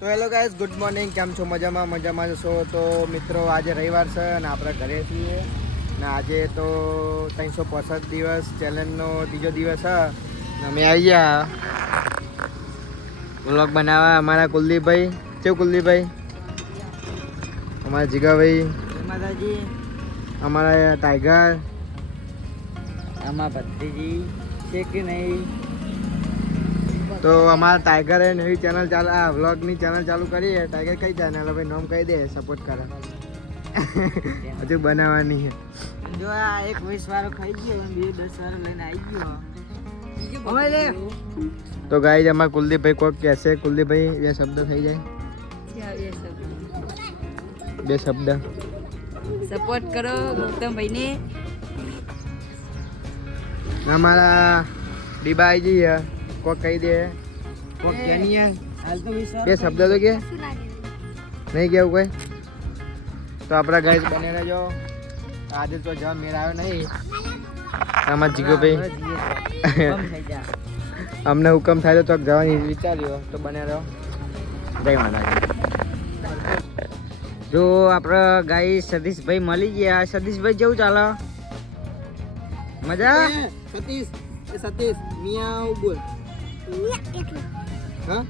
તો hello guys, good morning. કેમ છો? મજામાં છો? તો મિત્રો, આજે રવિવાર છે અને આપણે ઘરે છીએ ને આજે તો 365 દિવસ ચેલેન્જનો ત્રીજો દિવસ છે ને અમે આવી ગયા વ્લોગ બનાવવા. અમારા કુલદીપભાઈ, કેવું કુલદીપભાઈ? અમારા જીગાભાઈ, માતાજી, અમારા ટાઈગર, આમાં ભત્રીજી છે કે નહીં? તો અમારા ટાઈગરે નવી ચેનલ ચાલુ, આ વ્લોગની ચેનલ ચાલુ કરી છે. ટાઈગર કઈ ચેનલ? ભાઈ નામ કહી દે, સપોર્ટ કરે. હજુ બનાવવાની છે. જો આ એક 20 વાળો ખાઈ ગયો અને બે 10 વાળો લઈને આવી ગયો. હવે લે તો ગાઈઝ, અમારા કુલદીપભાઈ કોઈક કહેશે. કુલદીપભાઈ, બે શબ્દ થઈ જાય, બે શબ્દ. સપોર્ટ કરો ગૌતમભાઈને. અમારા ડીબા આવી જઈએ, કોક કહી દે, કોક કે નહીં યાર, હાલ તો 20 બે શબ્દ તો કે નહીં કેવું કોઈ. તો આપણા ગાઈઝ બને રહેજો. આજે તો જવા મેળ આવ્યો નહીં. અમારા જીગોભાઈ અમને હુકમ થાય તો જવાની વિચાર્યો, તો બને રહ્યો. જય માતાજી. જો આપણા ગાઈ સતીશભાઈ મળી ગયા. સતીશભાઈ કેવું ચાલે? મજા? સતીશ મિયાવ બોલ. હા,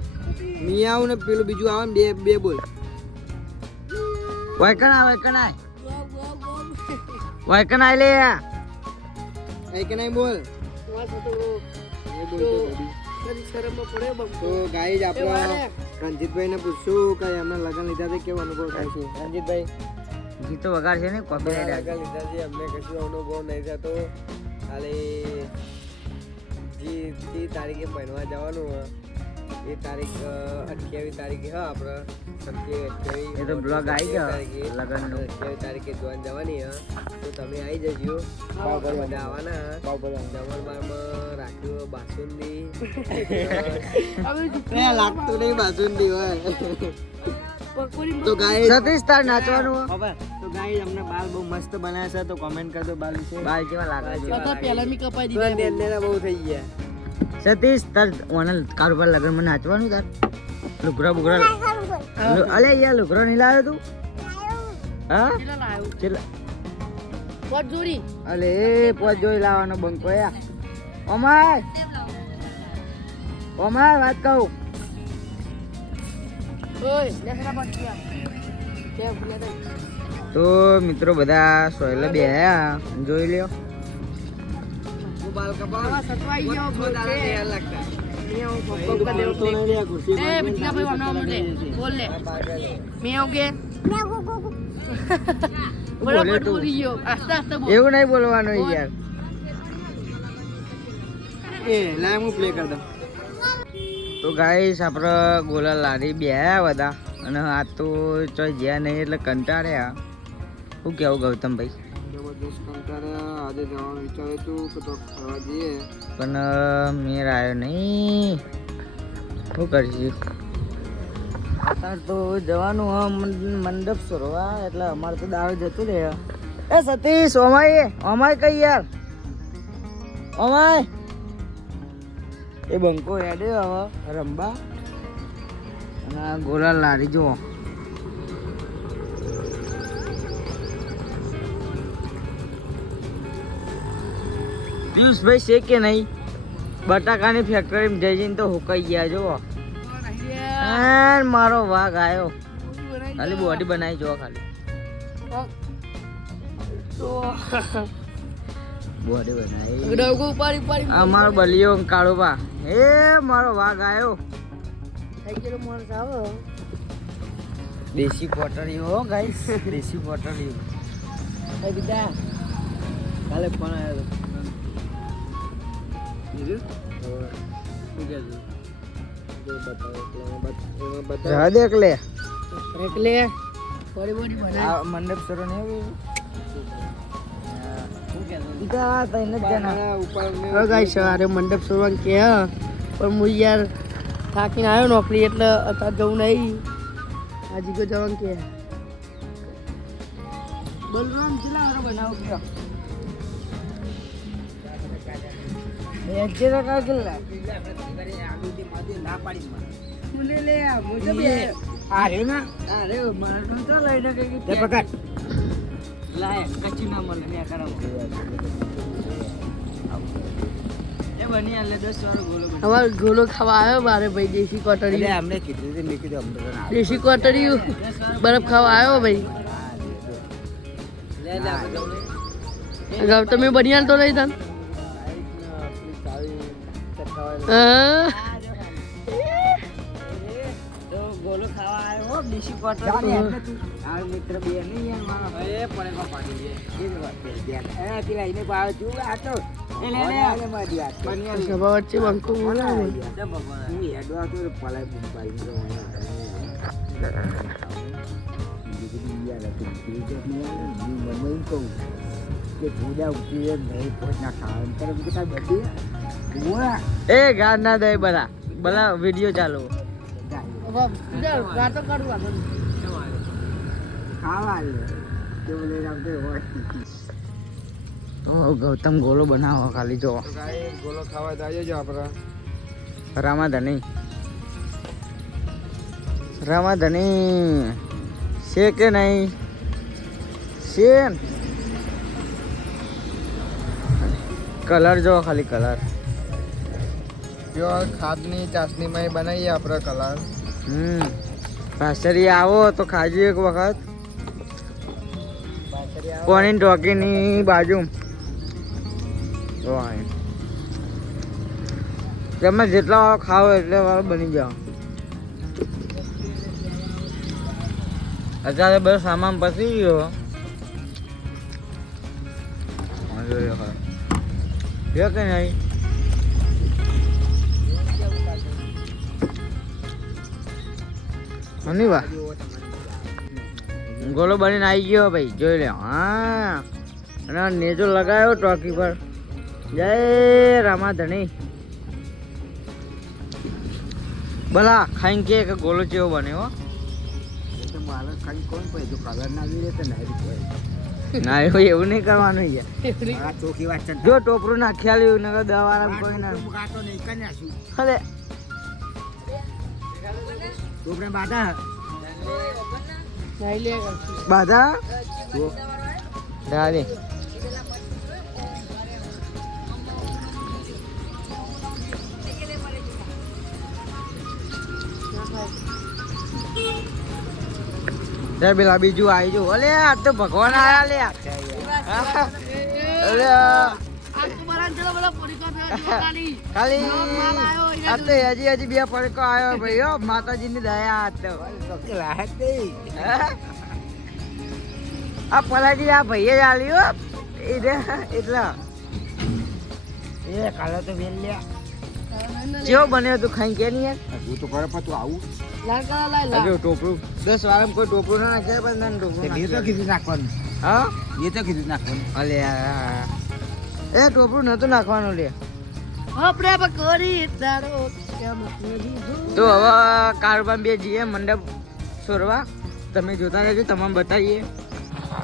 મિયાવ ને પેલું બીજું આવે ને, બે બોલ. વાયકણ આ લે. એ કે નહીં બોલ. તો ગાઈઝ, આપણે રણજીતભાઈ ને પૂછશું કે એમને લગન લીધા છે, કેવો અનુભવ થાય છે? રણજીતભાઈ, ગીતો વગાડ છે ને, કોપીરાઈટ લગન લીધા છે, અમને કશું અનુભવ નહીં થતો. ખાલી જે તારીખે ભણવા જવાનું હોય એ તારીખ 28 તારીખે હા આપણે 27 એ તો બ્લોગ આવી ગયો તારીખે લગનનો. 28 તારીખે જોઈન જવાની હા. તો તમે આવી જજો. બધા આવવાના. જમણવારમાં રાખ્યું બાસુંદી. લાગતું નહીં બાસુંદી હોય. તો ગાઈસ, સતીશ તાર નાચવાનું હો? હવે તો ગાઈસ, અમને બાલ બહુ મસ્ત બનાવ્યા છે, તો કોમેન્ટ કરજો બાલ વિશે. બાલ કેવા લાગે છે? બહુ થઈ ગયા. સતીશ તાર ઓનલ કારોબાર લગનમાં નાચવાનું તાર? લુગરા બુગરા અલે યાર, લુગરો નહીં લાવ્યો તું? હા, કેટલા? અલે પોત જોઈ લાવવાનો બંકો યા. ઓમાય વાત કહું. તો મિત્રો, બધા સોયલે બે જોઈ લ્યો. બાલ કપાવ એવું નહીં બોલવાનું યાર. હું પ્લે કર દઉં. તો ગાઈસ, આપણે ગોલા લારી બે બધા અને આ તો ચોઈ જ્યાં નહીં એટલે કંટાળ્યા. શું કેવું ગૌતમભાઈ? જબરદસ્ત કંટાળ્યા. આજે જવાનું વિચાર્યું હતું કે તો ફરવા જઈએ, પણ મેર આવ્યો નહીં. શું કરીશું? અત્યારે તો જવાનું મંડપ સોરવા, એટલે અમારે તો દાળ જતું રહે. એ સતીશ, ઓમાય કઈ યાર, ઓમાય. એ બંકો હેડે હવે રંબા અને આ ગોલા લારી જુઓ. પિયુષભાઈ છે કે નહીં? બટાકાની ફેક્ટરીમાં જઈને તો હુકાઈ ગયા જુઓ. મારો વાઘ આવ્યો. ખાલી બોડી બનાવી જુઓ, ખાલી બોડી બનાવી. અમારો બલિયો કાળો બા. એ મારો વાઘ આવ્યો. દેશી પોટરી હો ગાઈસ, દેશી પોટરી. કાલે ફોન આવ્યો મંડપ સરો ને સવારે મંડપ સોરવાનું કે પણ હું યાર થાકીને આવ્યો નોકરી, એટલે અત્યારે જવું નહીં. આજે તો જવાનું કે બલરામ કેટલા વાળો બનાવો કયો? કેટલા? ના પાડી ભૂલે લે મોજો બે આ રે ના અરે મારનો તો લઈને કે તે પકડ લાય કચ્ચી ના મળે ને કરાવો એ બની આલે 10 વાળો ગોલો અમાર ગોલો ખાવા આવ્યો મારે ભાઈ દેશી કોટરી એટલે અમને કીધું તે મેં કીધું અમને તો ના દેશી કોટરી બરફ ખાવા આવ્યો ભાઈ લે લે ગૌતમે બનિયાલ તો લઈ તન તો ગોલો ખાવા આવ્યો હો દેશી કોટર આ મિત્ર બે નહીં યાર મારો એ પડે કો પાડી દે એ જ વાત છે ધ્યાન એ પેલા એને પાવ છું આ તો એ લે લે આ મારી વાત બનિયા સભા વચ્ચે બંકો બોલાવે જય ભગવાન હું હેડવા તો પલાય મોબાઈલ તો એ ગાડ ના દે બધા બધા વિડિયો ચાલુ ગાતો કાઢવા તો ગૌતમ ગોલો બનાવો ખાલી જો ગોલો ખાવા જાય જો આપણે રામાધની છે કે નહીં છે કલર જો ખાલી કલર જો ખાદની ચાસણીમાં બનાવીએ આપણે કલર પાસરી આવો તો ખાજો એક વખત કોની ટોકીની બાજુ તમે જેટલા વાર ખાઓ એટલે વાર બની જાઓ અત્યારે બધો સામાન પસી ગયો કે નહીં અનિવા ગોલો બનીને આવી ગયો ભાઈ જોઈ લે હા અને નેજો લગાવ્યો ટોકી પર જય રામાધણી ભલા ખાઈને કે ગોલો ચેવો બન્યો કોણ પડે જો કલર ના આવી રહે તો ના એવું નહીં કરવાનું યાર ચોખી વાત છે જો ટોપરું નાખ્યા લેવું નકર દવા કોઈ ના કાતો નહીં કન્યા છું અરે ટોપરે બાટા બાધા દાદી પેલા બીજું આવી જો અલે આ તો ભગવાન આયા લે અરે ખાલી આ તો હજી બે પડકો આવ્યો ભાઈ હો માતાજીની દયા આ તો આ પલાજી આ ભાઈએ જ આલી હો એટલા એ કાલે તો વેલ લ્યા કેવો બન્યો તું ખાઈ કે નહીં યાર તું તો કરે પણ તું આવું અરે ટોપરું 10 વાળામાં કોઈ ટોપરું ના નાખે પણ તને ટોપરું મેં તો કીધું નાખવાનું હા એ તો કીધું નાખવાનું અલે એ ટોપરું નતું નાખવાનું લે તો હવે કારબાન બે જઈએ મંડપ સોરવા તમે જોતા રહેજો તમામ બતાવીએ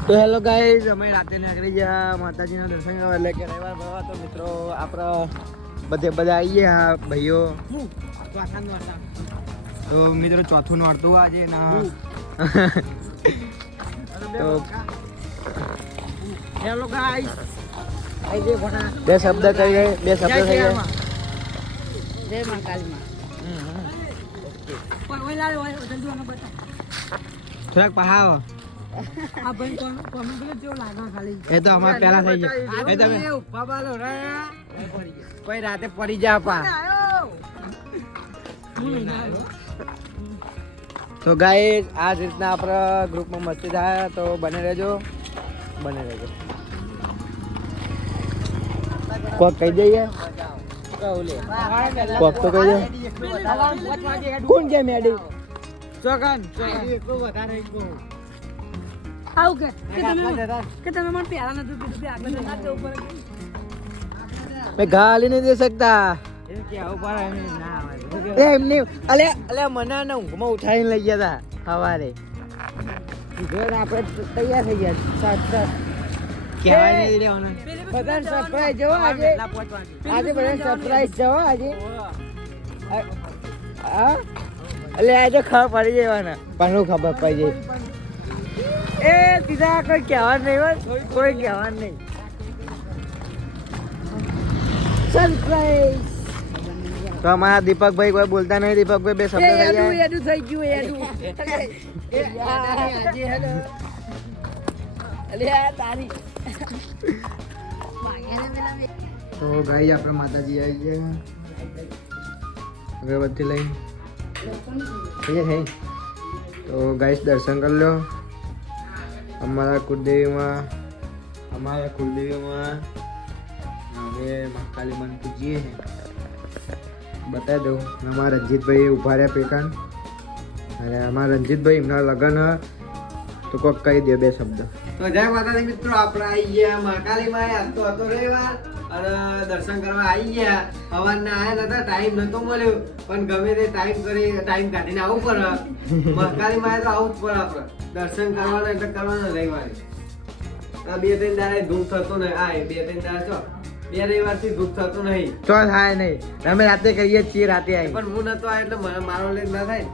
તો હેલો ગાઈઝ અમે રાતે નીકળી ગયા માતાજીના દર્શન કરવા એટલે કે રવિવાર ભરવા તો મિત્રો આપણા બધા આવીએ હા ભાઈઓ તો મિત્રો ચોથું નોરતું આજે ના તો હેલો ગાઈઝ બે શબ્દ કહી ગઈ બે શબ્દ થઈ ગયા જય માં કાલીમાં થોડાક પહાવ એ તો અમારે પહેલા થઈ જાય એ તમે કોઈ રાતે પડી જા પા તો ગાઈસ આ જ રીતના આપણા ગ્રુપમાં મસ્તી થાય તો બને રહેજો કોક કહી દઈએ કોક તો કહી દે કોણ કે મેડી ચોકન આવું કે તમે મને પહેલા નતું કીધું કે આગળ ના જવું પડે मैं गाली नहीं दे सकता એમની અલે મને ને ઊંઘમાં ઉઠાઈને લઈ ગયા હતા સવારે ઘર આપણે તૈયાર થઈ ગયા કહેવાય નહીં રહેવાનું બધાને સરપ્રાઈઝ જવો આજે બધાને સરપ્રાઈઝ જવો આજે હા એટલે આ તો ખબર પડી જવાના પણ હું ખબર પડી જાય એ સીધા કોઈ કહેવાનું નહીં હોય કોઈ કહેવાનું નહીં સરપ્રાઈઝ તો અમારા દીપકભાઈ કોઈ બોલતા નહીં દીપકભાઈ બે શબ્દ થઈ જાય એડું થઈ ગયું એડું અલે આ તારી તો ગાઈ આપણે માતાજી આવી ગયા અગરબત્તી લઈ થઈ તો ગાઈસ દર્શન કરી લો અમારા કુળદેવીમાં હવે મહાકાલી મન પૂજીએ બતાવી દઉં અમારા રંજીતભાઈ ઉભા રહ્યા પેકાન અને અમારા રંજીતભાઈ એમના લગ્ન તો કોક કહી દે બે શબ્દ તો જય માતાજી મિત્રો, આપણે આવી ગયા મહાકાલીમાં. આજ તો હતો રવિવાર અને દર્શન કરવા આવી ગયા. સવારના આયા નતા, ટાઈમ નતો મળ્યો, પણ ગમે તે ટાઈમ કાઢીને આવવું પડે. મહાકાલીમાં તો આવું જ પડે આપણે. દર્શન કરવાના એટલે કરવાના રવિવારે. આ 2-3 દાડે ધૂપ થતો નહીં. આ 2-3 દાડે છો 2 રવિવારથી ધૂપ થતું નહીં. તો થાય નહીં, અમે રાતે કરીએ છીએ રાતે આવી પણ હું નતો આ એટલે મારો લેટ ના થાય.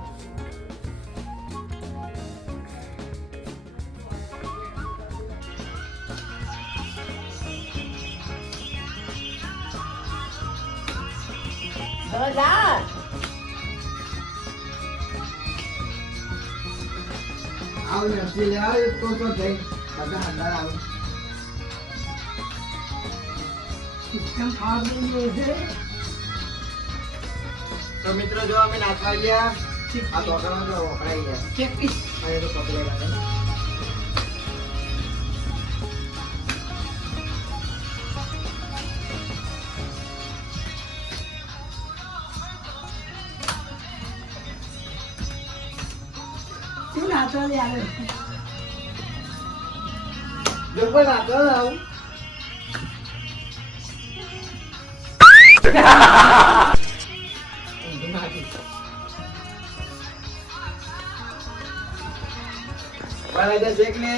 આવ ને લે આવ તો જઈ બધા અંદર આવ. તો મિત્રો જો અમે નાચવા ગયા આ ટોકરમાં તો વપરાઈ ગયા આ તો પકડે લાગે. શું નાચો યાર જો કોઈ નાચો આવું વાલા જા દેખ લે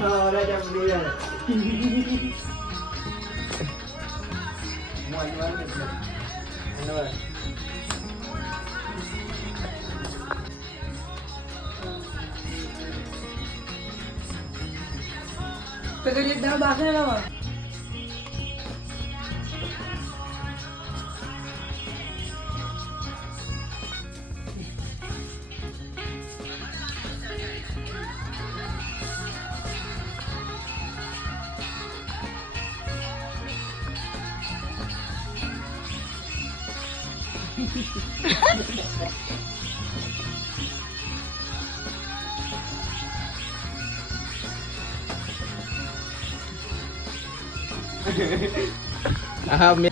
ahora ya me dio તો કરી એક દાવ બાકી લાવો હા